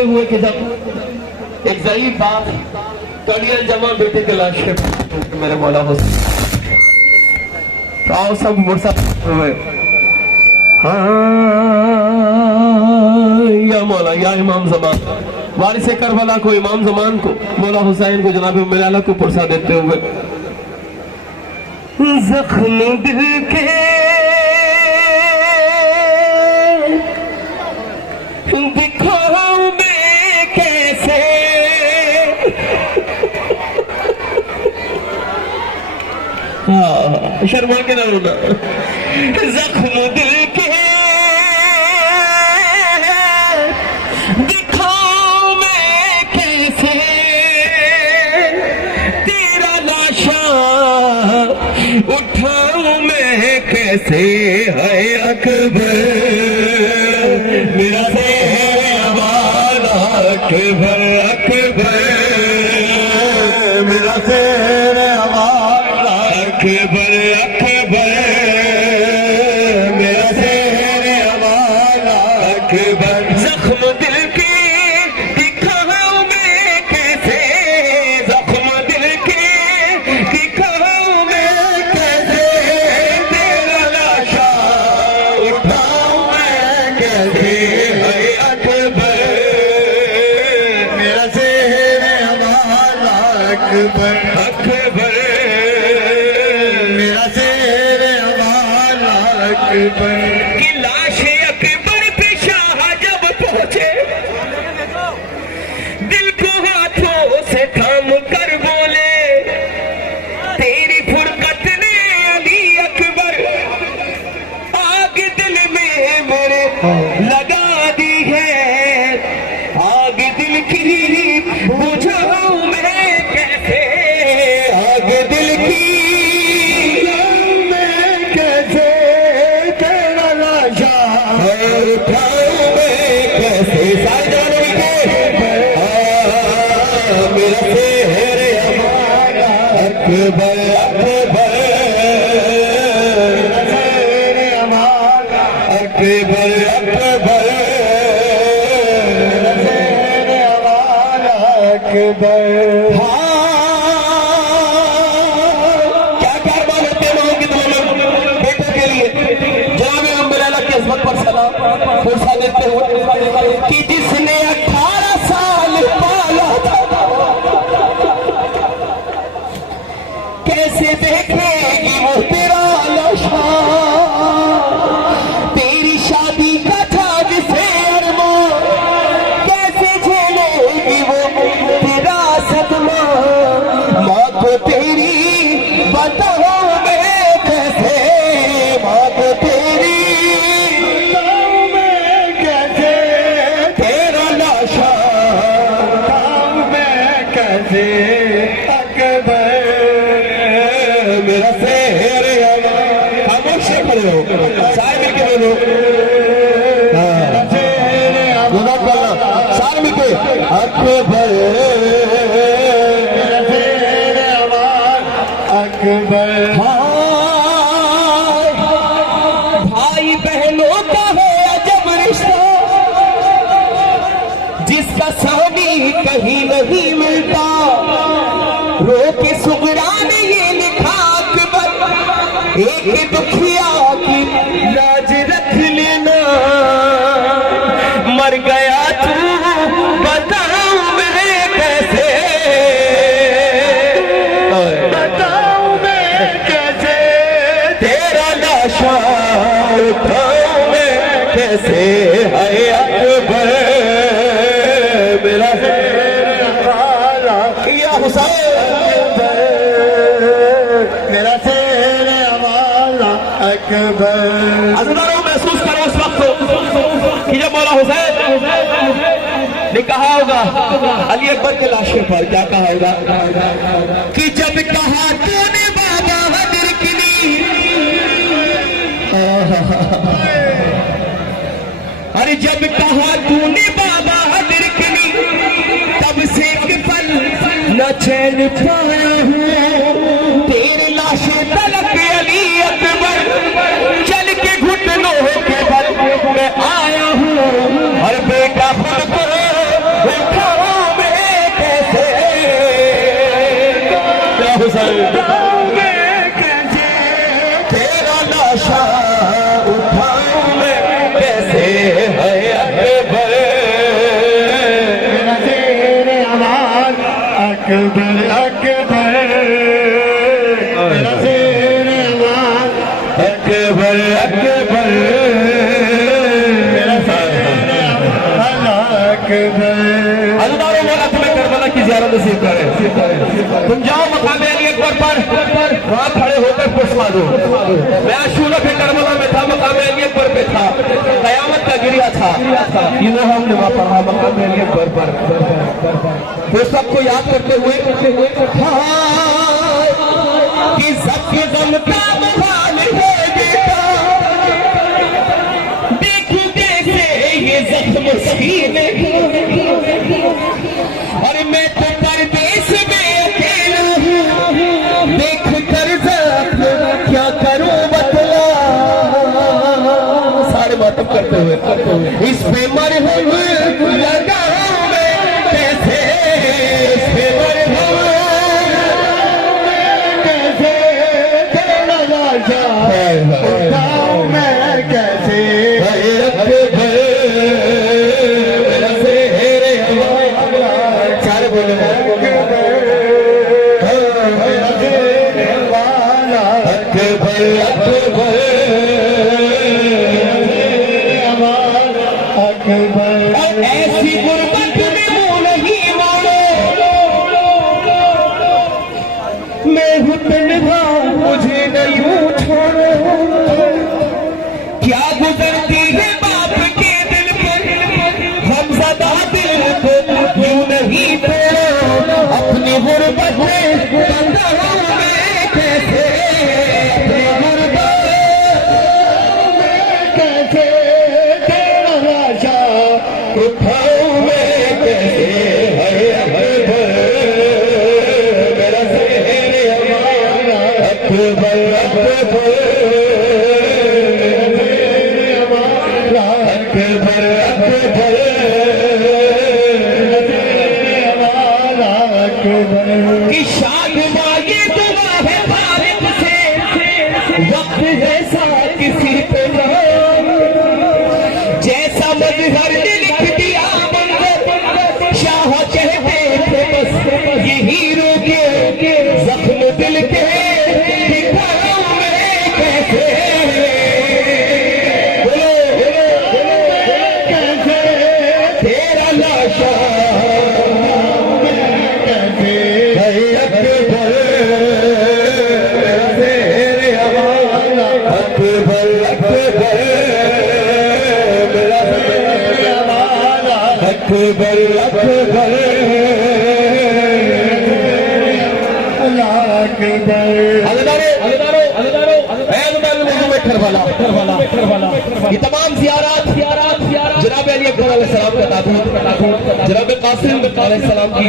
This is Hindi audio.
देखते हुए कि जब एक ज़ईफ बाप कड़ियल जमा बेटे के लाश के मेरे मौला हुसैन तो आओ सब मुर्सा हुए, या मौला या इमाम ज़मान, वारिस करबला को, इमाम ज़मान को, मौला हुसैन को, जनाब मेरे आला को पुरसा देते हुए, जख्म दिल के दिखाऊं मैं कैसे, हाँ शर्मा के ना रोना, जख्म दिल के दिखाऊं मैं कैसे, तेरा लाशा उठाऊं मैं कैसे, है अकबर मेरा अकबर, अकबर मेरा शेर हमारा, अकबर अकबर मेरा शेर हमारा, अकबर जख्म दिल के दिखाऊं मैं कैसे, जख्म दिल के दिखाऊं मैं कैसे, तेरा लाशा उठाऊं मैं कैसे, है अकबर अकबर, अकबर मेरा शेर हमारा, अकबर की लाश अकबर पे शाह जब पहुंचे, दिल को हाथों से थाम कर बोले, तेरी फुरकत ने अली अकबर आग दिल में मेरे लगा दी है, आग दिल की बुझाऊं मैं कैसे, आग दिल की मैं कैसे, तेरा लाशा उठाऊं मैं कैसे, साजन के मेरा शेर हमारा, अकबर अकबर मेरा शेर हमारा, अकबर अकबर मेरा शेर हमारा, अकबर। क्या कारबान होते हैं माओ की दुनिया में बेटे के लिए, जनाब अम्बिलाला की अज़मत पर सलाम फुर्सा देते हुए कि जिसने 18 साल पाला था, कैसे देखेगी वो तेरा लाशा, तेरी शादी का था जिसे अरमान, कैसे झेलेगी वो तेरा सदमा, माँ को तेरी बताओ मैं कैसे, माँ को तेरी बताओ मैं कैसे, तेरा लाशा बताओ मैं कैसे, अकबर मेरा शेर हमारा, खामोश से खड़े हो, सारे मिलके बोलो, सारे मिलके अकबर अकबर। भाई बहनों का है अजब रिश्ता, जिसका सानी कहीं नहीं मिलता, रो के सुगरा ने ये लिखा अकबर, एक दुखिया की लाज रख लेना, मर गया तू बताऊं मैं कैसे, बताऊं मैं कैसे, तेरा लाशा उठाऊं मैं कैसे, है अकबर मेरा शेर हमारा, या हुसैन मेरा शेर हमारा, अकबर। अज़ीज़ों महसूस करो उस वक्त कि जब मौला हुसैन ने कहा होगा अली अकबर के लाशे पर, क्या कहा होगा कि जब कहा तूने बाबा हदर किनी, अरे जब कहा तूने बाबा हदर किनी, तब से एक पल न चैन पाया हूँ, तेरे लाशे तलक अली अकबर चल के घुटनों के बल में आया हूँ, और बेटा खुद को हुसैन कैसे तेरा लाशा उठाऊं मैं कैसे है अकबर मेरा तेरे आवाज अकबर अकबर मेरा तेरे आवाज अकबर अकबर मेरा तेरे आवाज अकबर। अल्लाह मौला तुम्हें करबला की ज़ियारत नसीब करे। तुम जाओ मकाम अली अकबर पर वहां खड़े होकर पुष्पा दो। मैं आशूरा पे करबला में था, मकाम अली अकबर पे था, कयामत का गिरिया था, इन्हें हमने वहां पढ़ा मकाम अली अकबर पर। तो सबको याद करते हुए हाँ कि सबके गम का मुहाल है बेटा, देखो कैसे ये जख्म सीने और मैं तो परदेश में अकेला हूँ, देख कर जख्म क्या करूं बतला। सारे मातम करते हुए इस पे मरहम लगाऊं मैं कैसे, इस पे मरहम कैसे तेरा लाशा उठाऊं मैं कैसे सारे बोले मेरा तेरे वाला अकबर अकबर आवाज अकबर। और ऐसी गुर्बत में मुंह नहीं मोड़ो, मैं हूं तन्हा मुझे न यूं छोड़ो। क्या गुजरती है बाप के दिल पर, हम सदा दिल को यूं नहीं तोड़ो। अपनी गुर्बत में बंधा हूं मैं कैसे, अपनी गुर्बत कैसे तेरा लाशा उठाऊं मैं कैसे है अकबर मेरा शेर हमारा अकबर अकबर अकबर अकबर कि शाद मांगे दुआ है भारत से, वक्त ऐसा किसी पे ना जैसा मजहर ने लिख दिया मंजर, शाह कहते थे बस यही रोके जख्म दिल के दिखाऊं मैं कैसे। बोलो कैसे तेरा लाशा कैसे अकबर तेरे हवाला अकबर अकबर मेरा अकबर अकबर ये तमाम ज़ियारत जनाब अली अकबर अलैहिस्सलाम का ताबूत जनाब कासिम अलैहिस्सलाम की